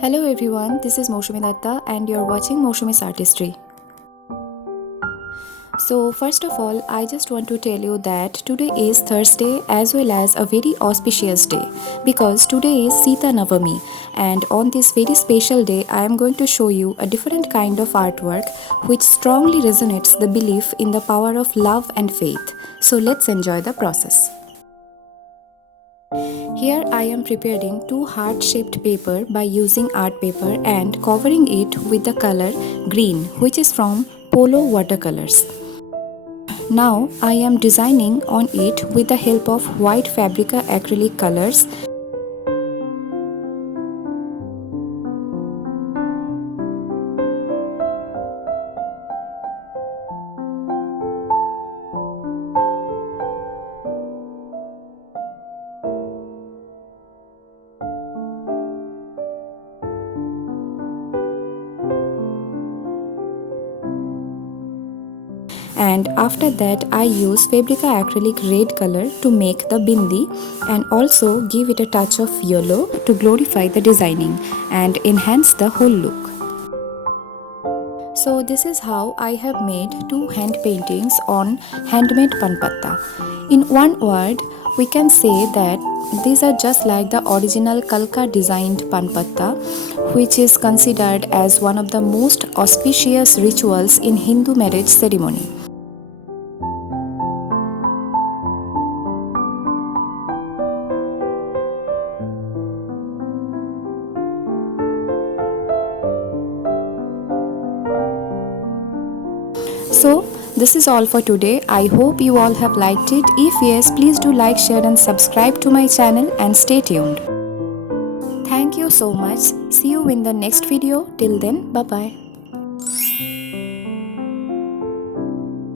Hello everyone, this is MOUSUMI and you're watching MOUSUMI'S Artistry. So first of all, I just want to tell you that today is Thursday as well as a very auspicious day because today is Sita Navami, and on this very special day I am going to show you a different kind of artwork which strongly resonates the belief in the power of love and faith. So let's enjoy the process. Here I am preparing two heart-shaped paper by using art paper and covering it with the color green, which is from Polo watercolors. Now I am designing on it with the help of white Fabrica acrylic colors. And after that I use Fabrica acrylic red color to make the bindi and also give it a touch of yellow to glorify the designing and enhance the whole look. So this is how I have made two hand paintings on Handmade Pan patta. In one word, we can say that these are just like the original Kalka designed pan patta, which is considered as one of the most auspicious rituals in Hindu marriage ceremony. So this is all for today. I hope you all have liked it. If yes, please do like, share and subscribe to my channel and stay tuned. Thank you so much. See you in the next video. Till then, bye bye.